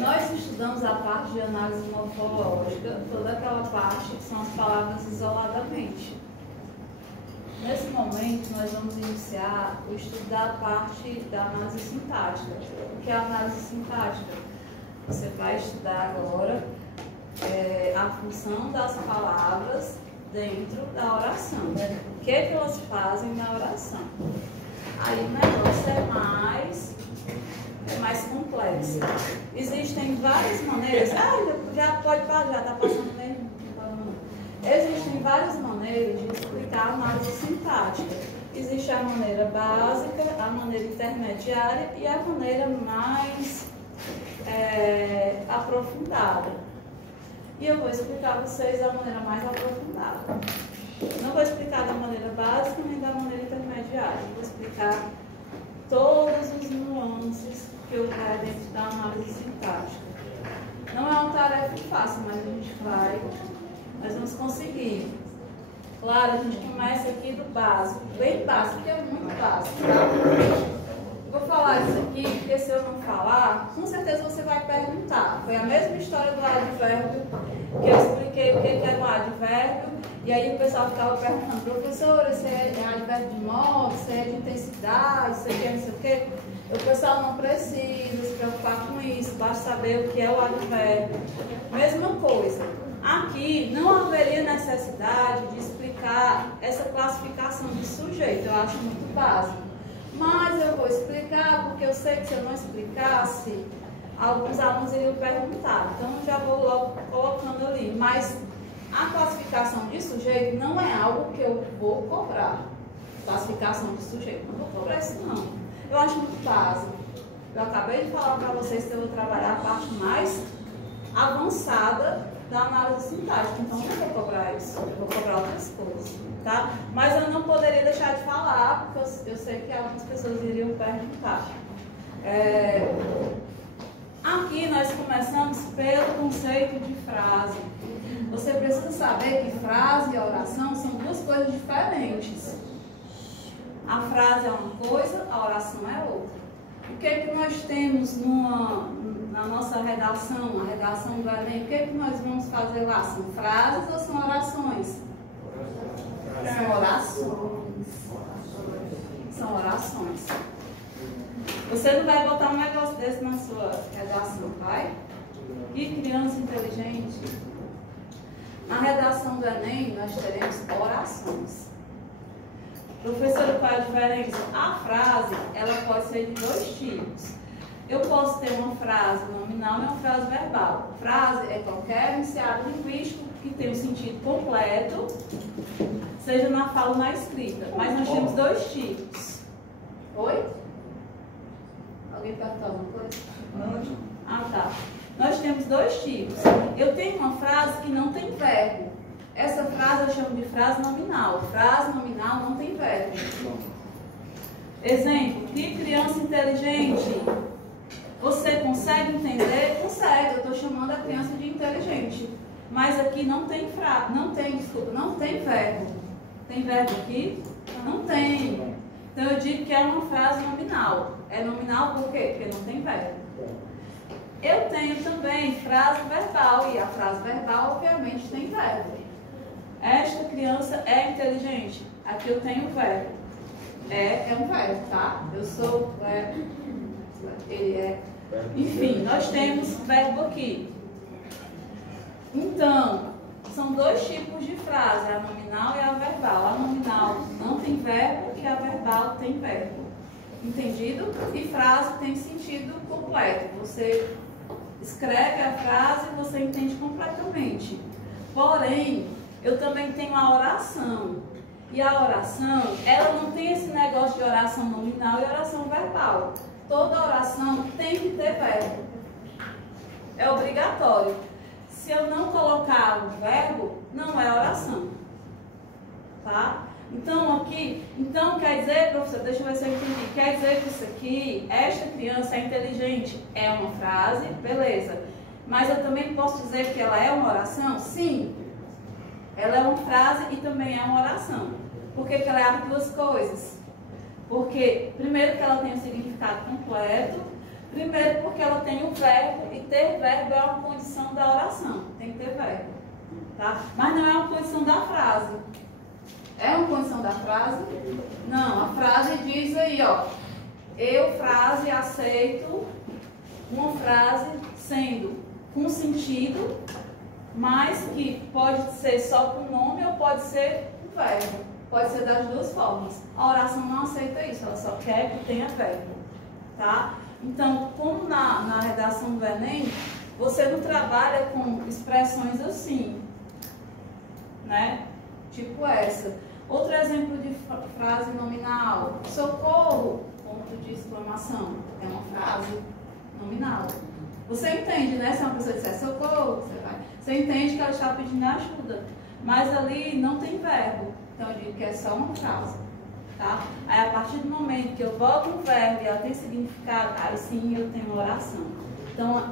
Nós estudamos a parte de análise morfológica, toda aquela parte que são as palavras isoladamente. Nesse momento, nós vamos iniciar o estudo da parte da análise sintática. O que é a análise sintática? Você vai estudar agora a função das palavras dentro da oração. O que elas fazem na oração? Aí o negócio é mais complexo. Existem várias maneiras. Já pode parar, já está passando mesmo. Existem várias maneiras de explicar a análise sintática. Existe a maneira básica, a maneira intermediária e a maneira mais aprofundada. E eu vou explicar a vocês a maneira mais aprofundada. Não vou explicar da maneira básica nem da maneira intermediária. Vou explicar todos os nuances que houver dentro da análise sintática. Não é uma tarefa fácil, mas a gente vai. Nós vamos conseguir. Claro, a gente começa aqui do básico, bem básico, que é muito básico, tá? Vou falar isso aqui, porque se eu não falar, com certeza você vai perguntar. Foi a mesma história do advérbio, que eu expliquei o que era um advérbio, e aí o pessoal ficava perguntando, professora, isso é advérbio de modo, isso é de intensidade, isso aqui é não sei o quê. O pessoal não precisa se preocupar com isso, basta saber o que é o advérbio. Mesma coisa. Aqui não haveria necessidade de explicar essa classificação de sujeito, eu acho muito básico. Mas eu vou explicar porque eu sei que se eu não explicasse, alguns alunos iriam perguntar. Então eu já vou logo colocando ali. Mas a classificação de sujeito não é algo que eu vou cobrar. Classificação de sujeito, não vou cobrar isso não. Eu acho muito básico. Eu acabei de falar para vocês que eu vou trabalhar a parte mais avançada da análise sintática, então não vou cobrar isso, eu vou cobrar outras coisas, tá? Mas eu não poderia deixar de falar, porque eu sei que algumas pessoas iriam perguntar. Aqui nós começamos pelo conceito de frase. Você precisa saber que frase e oração são duas coisas diferentes. A frase é uma coisa, a oração é outra. O que é que nós temos na nossa redação, a redação do Enem? O que é que nós vamos fazer lá? São frases ou são orações? São orações. São orações. Você não vai botar um negócio desse na sua redação, vai? Que criança inteligente. Na redação do Enem, nós teremos orações. Professora, qual é a diferença? A frase, ela pode ser de dois tipos. Eu posso ter uma frase nominal e uma frase verbal. Frase é qualquer enunciado linguístico que tem um sentido completo, seja na fala ou na escrita. Mas nós temos dois tipos. Oi? Alguém perguntou alguma coisa? Não. Ah, tá. Nós temos dois tipos. Eu tenho uma frase que não tem verbo. Essa frase eu chamo de frase nominal. Frase nominal não tem verbo. Exemplo, que criança inteligente. Você consegue entender? Consegue. Eu estou chamando a criança de inteligente. Mas aqui não tem não tem verbo. Tem verbo aqui? Não tem. Então eu digo que é uma frase nominal. É nominal por quê? Porque não tem verbo. Eu tenho também frase verbal. E a frase verbal, obviamente, tem verbo. Esta criança é inteligente. Aqui eu tenho verbo. É um verbo, tá? Eu sou verbo. Ele é. Enfim, nós temos verbo aqui. Então, são dois tipos de frase, a nominal e a verbal. A nominal não tem verbo e a verbal tem verbo. Entendido? E frase tem sentido completo. Você escreve a frase e você entende completamente. Porém, eu também tenho a oração. E a oração, ela não tem esse negócio de oração nominal e oração verbal. Toda oração tem que ter verbo. É obrigatório. Se eu não colocar o verbo, não é oração. Tá? Então aqui, quer dizer, professor, deixa eu ver se eu entendi. Quer dizer que isso aqui, esta criança é inteligente, é uma frase, beleza. Mas eu também posso dizer que ela é uma oração? Sim. Ela é uma frase e também é uma oração. Por que ela é as duas coisas? Porque, primeiro, que ela tem um significado completo, Primeiro porque ela tem o verbo, e ter verbo é uma condição da oração. Tem que ter verbo. Tá? Mas não é uma condição da frase. É uma condição da frase? Não, a frase diz aí, ó. Eu, frase, aceito uma frase sendo com sentido, mas que pode ser só com nome ou pode ser com verbo. Pode ser das duas formas. A oração não aceita isso, ela só quer que tenha verbo. Tá? Então, como na redação do Enem, você não trabalha com expressões assim, né? Tipo essa. Outro exemplo de frase nominal. Socorro, ponto de exclamação. É uma frase nominal. Você entende, né? Se uma pessoa disser socorro, você entende que ela está pedindo ajuda. Mas ali não tem verbo. Então eu digo que é só uma frase. Tá? Aí a partir do momento que eu boto um verbo e ela tem significado, aí sim eu tenho oração. Então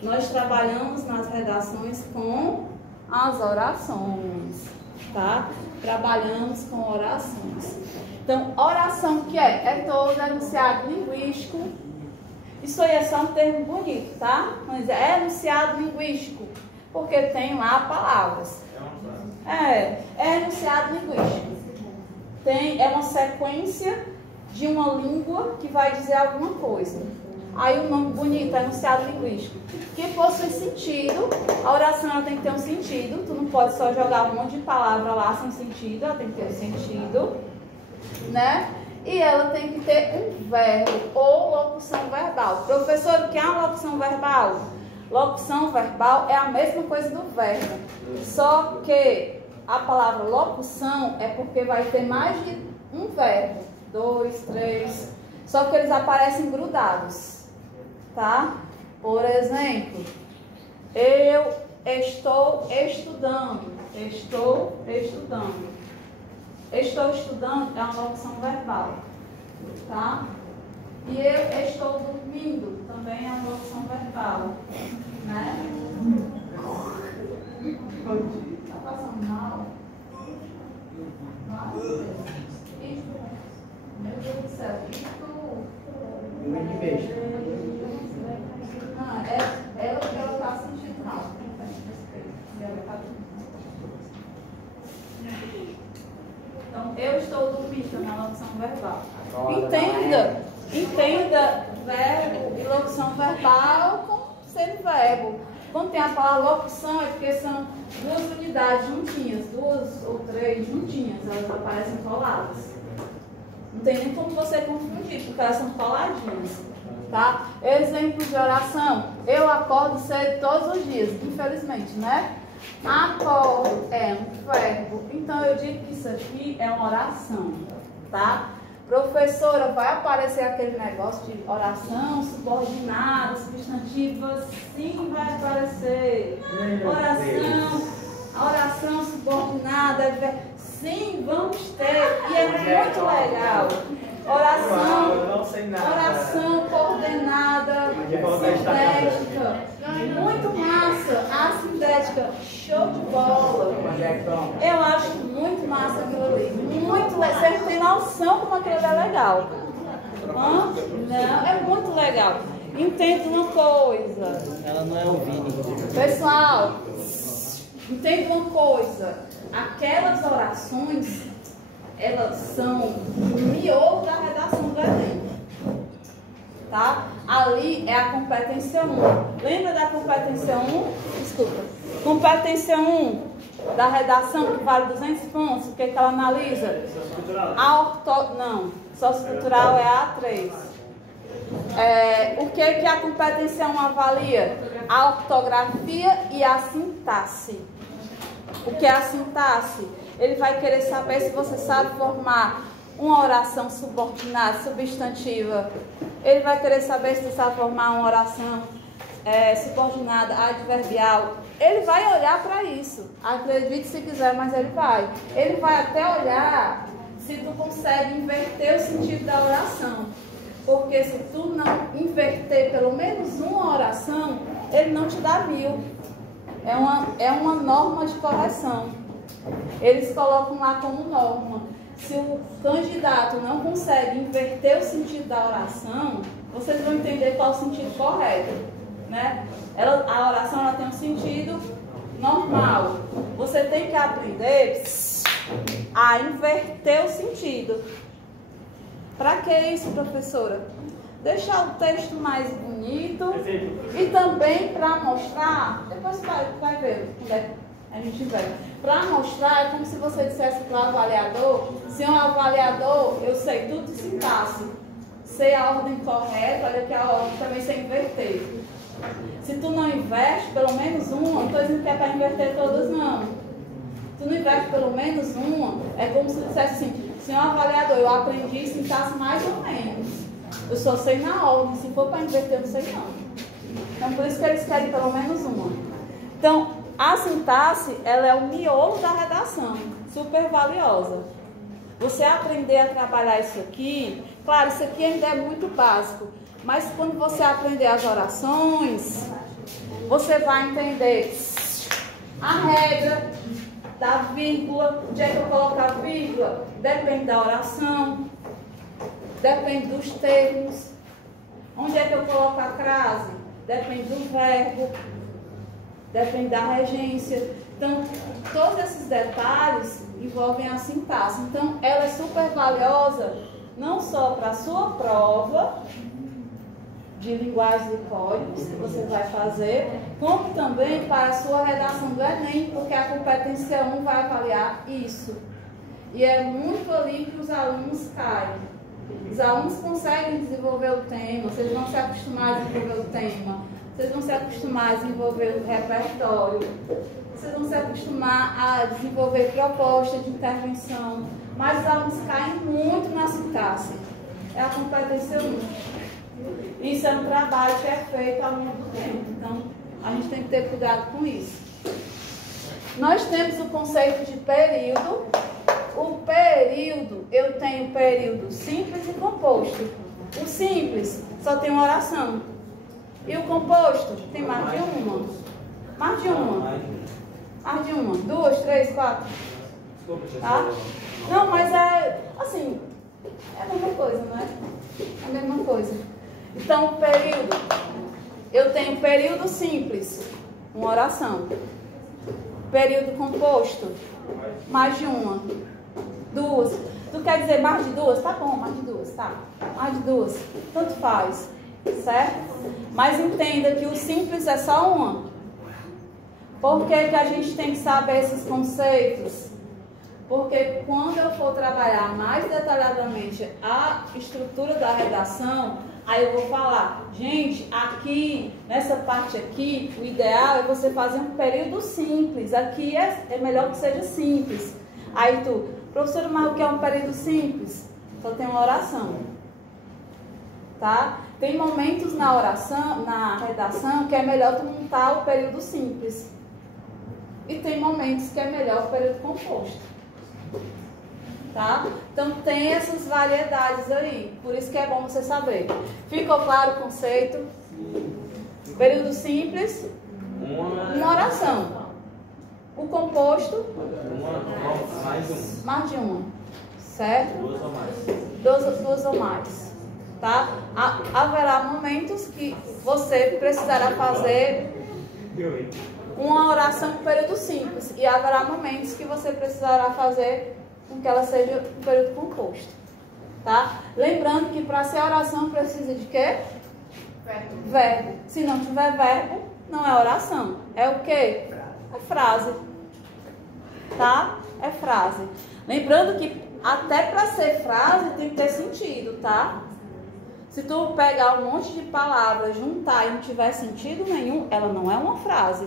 nós trabalhamos nas redações com as orações. Tá? Trabalhamos com orações. Então, oração que é todo enunciado linguístico. Isso aí é só um termo bonito, tá? Mas é enunciado linguístico, porque tem lá palavras. É enunciado linguístico. É uma sequência de uma língua que vai dizer alguma coisa. Aí o nome bonito é enunciado linguístico. Que possui sentido, a oração ela tem que ter um sentido. Tu não pode só jogar um monte de palavra lá sem sentido, ela tem que ter um sentido, né? E ela tem que ter um verbo ou locução verbal. Professor, o que é uma locução verbal? Locução verbal é a mesma coisa do verbo, só que a palavra locução é porque vai ter mais de um verbo, 2, 3, só que eles aparecem grudados, tá? Por exemplo, eu estou estudando. Estou estudando. Estou estudando é uma locução verbal, tá? E eu estou dormindo também é uma locução verbal, né? Tá passando mal? Meu Deus do céu, Não é de beijo. Não, ela tá sentindo mal. Então, eu estou dormindo, é uma locução verbal. Entenda verbo e locução verbal como sendo verbo. Quando tem a palavra locução é porque são duas unidades juntinhas, 2 ou 3 juntinhas, elas aparecem coladas. Não tem nem como você confundir, porque elas são coladinhas. Tá? Exemplo de oração. Eu acordo cedo todos os dias, infelizmente, né? Acordo é um verbo. Então eu digo que isso aqui é uma oração, tá? Professora, vai aparecer aquele negócio de oração subordinada, substantiva? Sim, vai aparecer. Oração subordinada, sim, vamos ter. E é muito legal. Oração coordenada, sintética. Muito massa, assindética, show de bola. Eu acho muito massa aquilo ali. Muito legal. Você não tem noção como aquilo é legal. Não, é muito legal. Entenda uma coisa. Ela não é o Vini. Pessoal, entenda uma coisa. Aquelas orações, elas são o miolo da redação do Enem. Tá? Ali é a competência 1. Lembra da competência 1? Desculpa. Competência 1 da redação, que vale 200 pontos. O que ela analisa? Não, sociocultural é a A3. O que a competência 1 avalia? A ortografia e a sintaxe. O que é a sintaxe? Ele vai querer saber se você sabe formar uma oração subordinada, substantiva. Ele vai querer saber se você sabe formar uma oração subordinada, adverbial. Ele vai olhar para isso. Acredite se quiser, mas ele vai. Ele vai até olhar se tu consegue inverter o sentido da oração. Porque se tu não inverter pelo menos uma oração, ele não te dá 1000. É uma norma de correção. Eles colocam lá como norma. Se o candidato não consegue inverter o sentido da oração, vocês vão entender qual é o sentido correto, né? A oração ela tem um sentido normal. Você tem que aprender a inverter o sentido. Para que isso, professora? Deixar o texto mais bonito e também para mostrar, depois vai ver onde é que a gente vai. Para mostrar, é como se você dissesse para o avaliador, se um avaliador, eu sei tudo de sintaxe, sei a ordem correta, olha que a ordem também sei inverter. Se tu não inverte pelo menos uma, não estou dizendo que é para inverter todas, não. Se tu não inverte pelo menos uma, é como se dissesse assim, senhor avaliador, eu aprendi sintaxe mais ou menos. Eu só sei na ordem, se for para inverter, eu não sei não. Então, por isso que eles querem pelo menos uma. Então, a sintaxe, ela é o miolo da redação, super valiosa. Você aprender a trabalhar isso aqui, claro, isso aqui ainda é muito básico, mas quando você aprender as orações, você vai entender a regra da vírgula. Onde é que eu coloco a vírgula? Depende da oração, depende dos termos. Onde é que eu coloco a crase? Depende do verbo, depende da regência. Então, todos esses detalhes envolvem a sintaxe. Então, ela é super valiosa, não só para a sua prova de linguagem e códigos que você vai fazer, como também para a sua redação do Enem, porque a competência 1 vai avaliar isso. E é muito ali que os alunos caem. Os alunos conseguem desenvolver o tema, vocês vão se acostumar a desenvolver o tema, vocês vão se acostumar a desenvolver o repertório, vocês vão se acostumar a desenvolver proposta de intervenção, mas os alunos caem muito na sintaxe. É a competência 1. Isso é um trabalho que é feito ao longo do tempo, então a gente tem que ter cuidado com isso. Nós temos o conceito de período. O período, eu tenho período simples e composto. O simples só tem uma oração. E o composto tem mais de uma. Mais de uma. Mais de uma. 2, 3, 4. Tá? Não, mas é assim, é a mesma coisa, não é? É a mesma coisa. Então, o período, eu tenho período simples, uma oração. Período composto, mais de uma. 2. Tu quer dizer mais de 2? Tá bom, mais de 2, tá? Mais de 2. Tanto faz, certo? Mas entenda que o simples é só uma. Por que que a gente tem que saber esses conceitos? Porque quando eu for trabalhar mais detalhadamente a estrutura da redação, aí eu vou falar, gente, aqui, nessa parte aqui, o ideal é você fazer um período simples. Aqui é melhor que seja simples. Aí tu, professor, mas o que é um período simples? Só tem uma oração. Tá? Tem momentos na oração, na redação, que é melhor tu montar o período simples. E tem momentos que é melhor o período composto. Tá? Então tem essas variedades aí, por isso que é bom você saber. Ficou claro o conceito? Período simples, uma oração. O composto, mais de uma, certo? Duas ou mais. Tá? Haverá momentos que você precisará fazer uma oração com período simples, e haverá momentos que você precisará fazer com que ela seja um período composto, tá? Lembrando que para ser oração precisa de quê? Verbo. Se não tiver verbo, não é oração. É o quê? É frase, tá? É frase. Lembrando que até para ser frase tem que ter sentido, tá? Se tu pegar um monte de palavras, juntar e não tiver sentido nenhum, ela não é uma frase.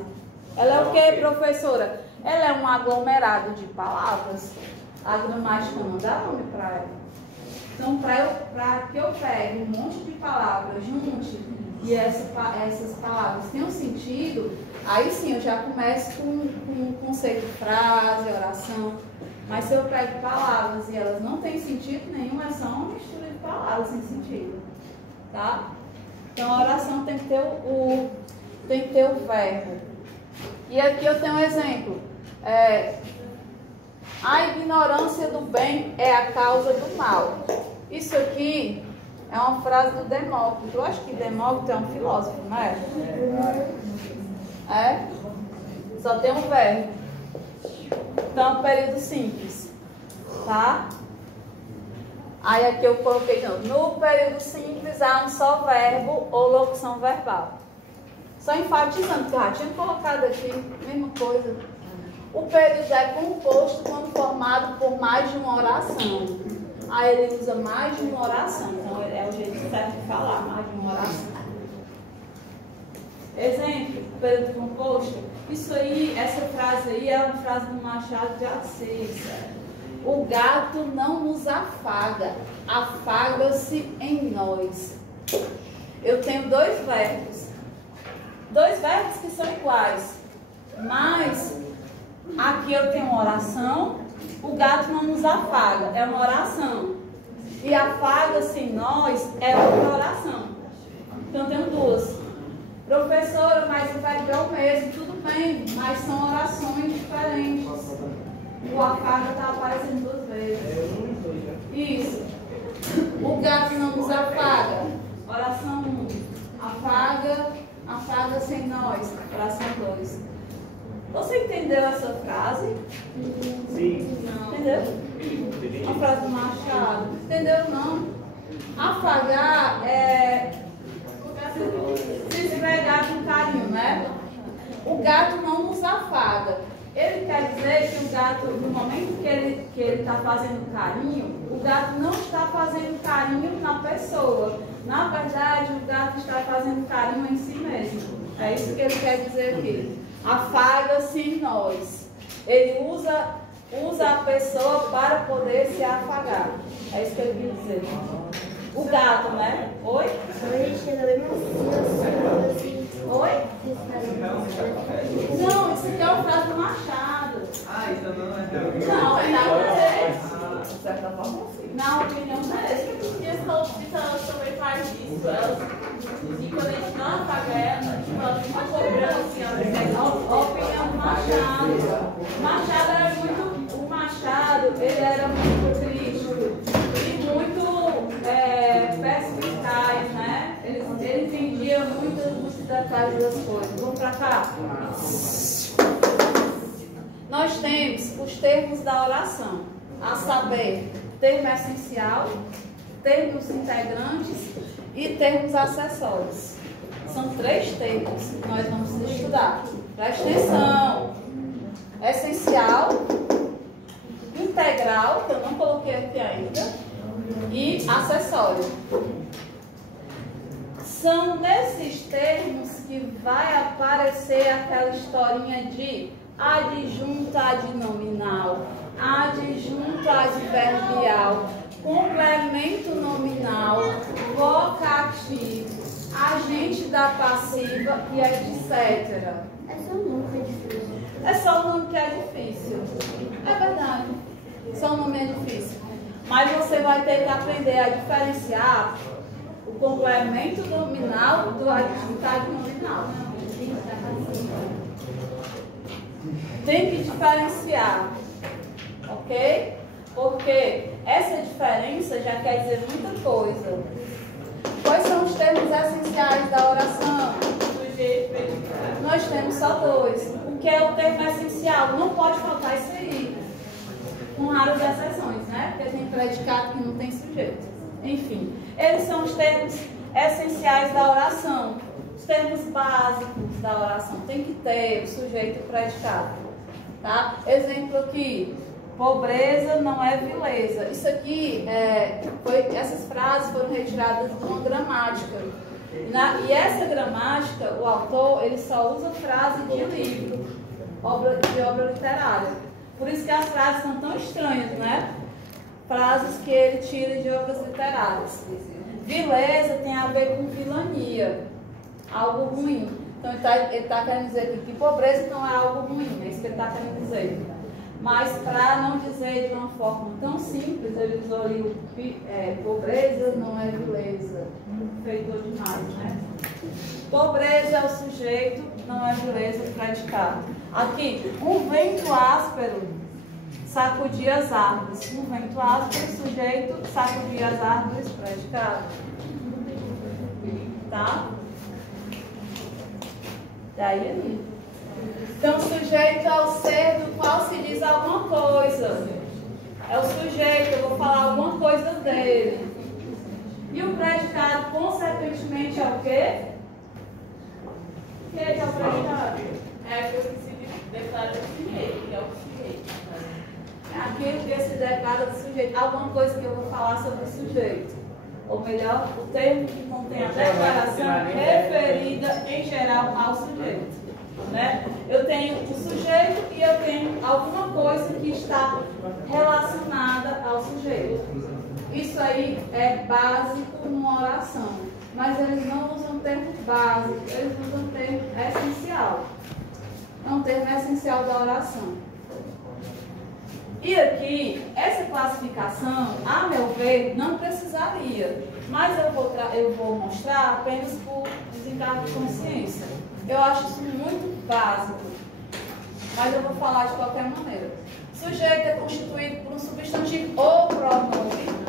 Ela é o quê, professora? Ela é um aglomerado de palavras. A gramática não dá nome para ela. Então, para que eu pegue um monte de palavras, junte, e essas palavras tenham sentido, aí sim eu já começo com o conceito de frase, oração. Mas se eu pego palavras e elas não têm sentido nenhum, é só uma mistura de palavras sem sentido. Tá? Então, a oração tem que ter o verbo. E aqui eu tenho um exemplo. A ignorância do bem é a causa do mal. Isso aqui É uma frase do Demócrito. Eu acho que Demócrito é um filósofo, não é? É? Só tem um verbo. Então, período simples. Tá? Aí aqui eu coloquei de novo. No período simples há um só verbo ou locução verbal. Só enfatizando, que eu já tinha colocado aqui, mesma coisa. O período é composto quando formado por mais de uma oração. Aí ele usa mais de uma oração. Então é o jeito certo de falar, mais de uma oração. Exemplo, período composto. Isso aí, essa frase aí é uma frase do Machado de Assis. O gato não nos afaga, afaga-se em nós. Eu tenho dois verbos que são iguais, mas aqui eu tenho uma oração. O gato não nos afaga, é uma oração. E afaga-se em nós é outra oração. Então eu tenho duas. Professora, mas o verbo é o mesmo, tudo bem, mas são orações diferentes. O afaga está aparecendo duas vezes. Isso. O gato não nos afaga. Oração 1. Afaga-se em nós. Oração 2. Você entendeu essa frase? Sim. Não. Entendeu? A frase do Machado. Entendeu? Não. Afagar é se esfregar com carinho, né? O gato não nos afaga. Ele quer dizer que o gato, no momento que ele está fazendo carinho, o gato não está fazendo carinho na pessoa. Na verdade, o gato está fazendo carinho em si mesmo. É isso que ele quer dizer aqui. Afaga-se em nós. Ele usa a pessoa para poder se afagar. É isso que ele quer dizer. O gato, né? Oi? Oi? Não, isso aqui é uma frase do Machado. Ah, então não é. Não, é nada dele. De certa forma, sim. Na opinião dele. E as elas também faz isso. E quando a gente não apaga ela, tipo, elas ficam cobrando assim, A opinião do Machado. O Machado, ele era muito crítico e muito perspicaz, né? Ele entendia muito os detalhes das coisas. Vamos pra cá. Nós temos os termos da oração, a saber, termo essencial, termos integrantes e termos acessórios. São 3 termos que nós vamos estudar. Presta atenção. Essencial, integral, que eu não coloquei aqui ainda, e acessório. São nesses termos que vai aparecer aquela historinha de adjunto adnominal, adjunto adverbial, complemento nominal, vocativo, agente da passiva e etc. É só um nome que é difícil. É só o nome que é difícil. É verdade. Só o nome é difícil. Mas você vai ter que aprender a diferenciar o complemento nominal do adjunto adnominal. Tem que diferenciar. Ok? Porque essa diferença já quer dizer muita coisa. Quais são os termos essenciais da oração? Nós temos só 2. O que é o termo essencial? Não pode faltar isso aí. Com raras exceções, né? Porque tem predicado que não tem sujeito. Enfim, eles são os termos essenciais da oração. Os termos básicos da oração. Tem que ter o sujeito e o predicado. Tá? Exemplo aqui. Pobreza não é vileza. Isso aqui, essas frases foram retiradas de uma gramática. E essa gramática, o autor, ele só usa frase de livro, de obra literária. Por isso que as frases são tão estranhas, né? Frases que ele tira de obras literárias. Vileza tem a ver com vilania, algo ruim. Então ele está querendo dizer que pobreza não é algo ruim, é isso que ele está querendo dizer. Mas para não dizer de uma forma tão simples, ele usou ali pobreza não é vileza. Feitor demais, né? Pobreza é o sujeito, não é vileza o predicado. Aqui, um vento áspero sacudia as árvores. Um vento áspero, sujeito, sacudia as árvores, predicado. tá? Daí. Então, sujeito é o ser do qual se diz alguma coisa. É o sujeito, eu vou falar alguma coisa dele. E o predicado, consequentemente, é o quê? O que é o predicado? É aquilo que se declara do sujeito, que é o sujeito. É aquilo que se declara do sujeito. Alguma coisa que eu vou falar sobre o sujeito. Ou melhor, o termo que contém a declaração referida em geral ao sujeito. Né? Eu tenho o sujeito e eu tenho alguma coisa que está relacionada ao sujeito. Isso aí é básico numa oração, mas eles não usam termo básico, eles usam termo essencial. É um termo essencial da oração. E aqui, essa classificação, a meu ver, não precisaria, mas eu vou mostrar apenas por desencargo de consciência. Eu acho isso muito básico, mas eu vou falar de qualquer maneira. Sujeito é constituído por um substantivo ou pronome.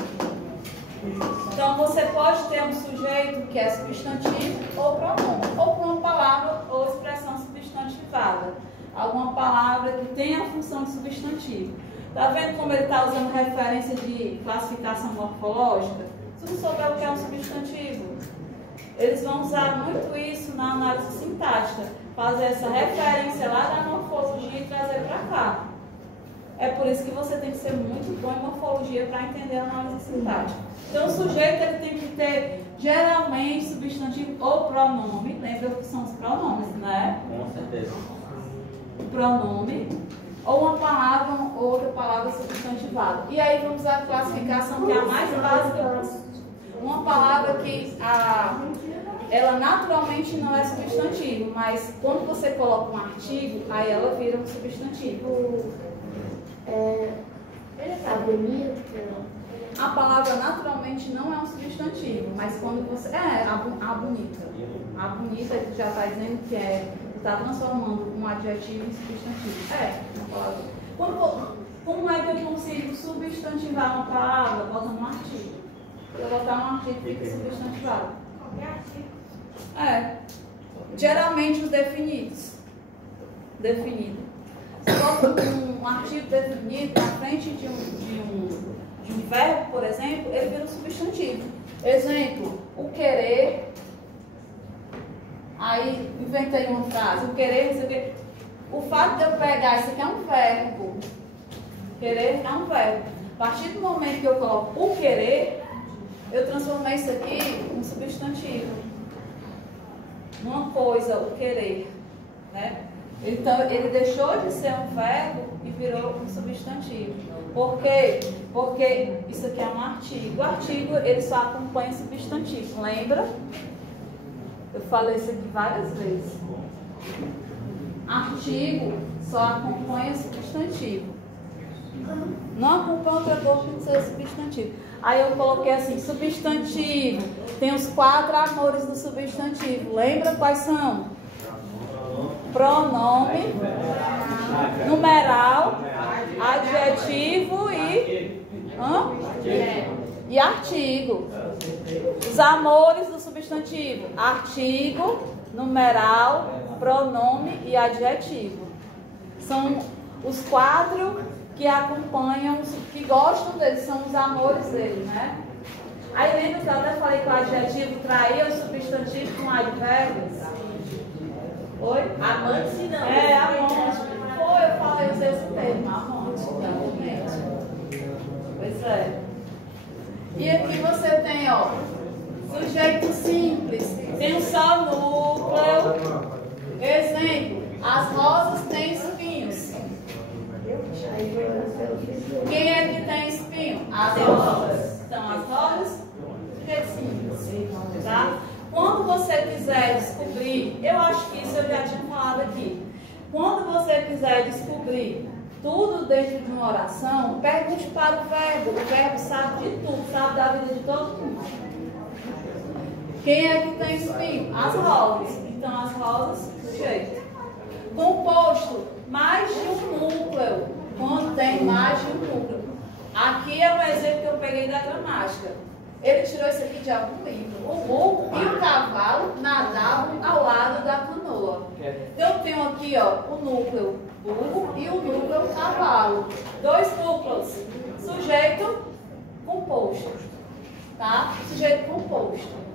Então, você pode ter um sujeito que é substantivo ou pronome, ou por uma palavra ou expressão substantivada. Alguma palavra que tenha a função de substantivo. Está vendo como ele está usando referência de classificação morfológica? Se não souber o que é um substantivo, eles vão usar muito isso na análise sintática, fazer essa referência lá da morfologia e trazer para cá. É por isso que você tem que ser muito bom em morfologia para entender a análise sintática. Então, o sujeito ele tem que ter, geralmente, substantivo ou pronome. Lembra que são os pronomes, né? Com certeza. Pronome, ou uma palavra ou outra palavra substantivada. E aí vamos à classificação que é a mais básica. Uma palavra que ela naturalmente não é substantivo, mas quando você coloca um artigo, aí ela vira um substantivo. A palavra naturalmente não é um substantivo, mas quando você... a bonita. A bonita já está dizendo que está transformando um adjetivo em substantivo. Uma palavra. Como é que eu consigo substantivar uma palavra? Botando um artigo. Se eu botar um artigo, fica substantivado. Qualquer artigo. Geralmente os definidos. Definido. Se eu boto um artigo definido na frente de um verbo, por exemplo, ele vira um substantivo. Exemplo, o querer. Aí inventei uma frase, o querer, não sei o quê. O fato de eu pegar, isso aqui é um verbo. Querer é um verbo. A partir do momento que eu coloco o querer, eu transformei isso aqui em um substantivo. Uma coisa, o querer. Né? Então, ele deixou de ser um verbo e virou um substantivo. Por quê? Porque isso aqui é um artigo. O artigo, ele só acompanha substantivo. Lembra? Eu falei isso aqui várias vezes. Artigo só acompanha substantivo. Não acompanha outra coisa que não seja substantivo. Aí eu coloquei assim, substantivo. Tem os 4 amores do substantivo. Lembra quais são? Pronome, numeral, adjetivo e artigo. Os amores do substantivo: artigo, numeral, pronome e adjetivo. São os 4 que acompanham, que gostam deles, são os amores dele, né? Aí lembra que eu até falei que o adjetivo traía o substantivo com advérbios? Oi? Amante, se não. Amante. Foi, eu falei, usei esse termo, amante, exatamente. Pois é. E aqui você tem, ó, sujeito simples, tem um só núcleo. Exemplo, as rosas têm espinhos. Quem é que tem espinho? As rosas. Então, as rosas, sujeito simples, tá? Quando você quiser descobrir, eu acho que isso eu já tinha falado aqui. Quando você quiser descobrir tudo dentro de uma oração, pergunte para o verbo. O verbo sabe de tudo, sabe da vida de todo mundo. Quem é que tem espinho? As rosas. Então, as rosas, sujeito. Composto, mais de um núcleo. Quando tem mais de um núcleo. Aqui é um exemplo que eu peguei da gramática. Ele tirou isso aqui de algum livro. O burro e o cavalo ó, o núcleo burro e o núcleo cavalo. Dois núcleos, sujeito composto, tá? Sujeito composto.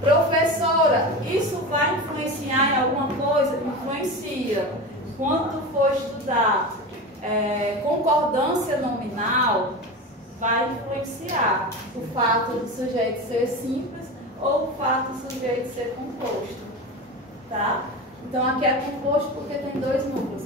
Professora, isso vai influenciar em alguma coisa? Influencia. Quando tu for estudar concordância nominal, vai influenciar o fato do sujeito ser simples ou o fato do sujeito ser composto, tá? Então aqui é composto porque tem dois núcleos.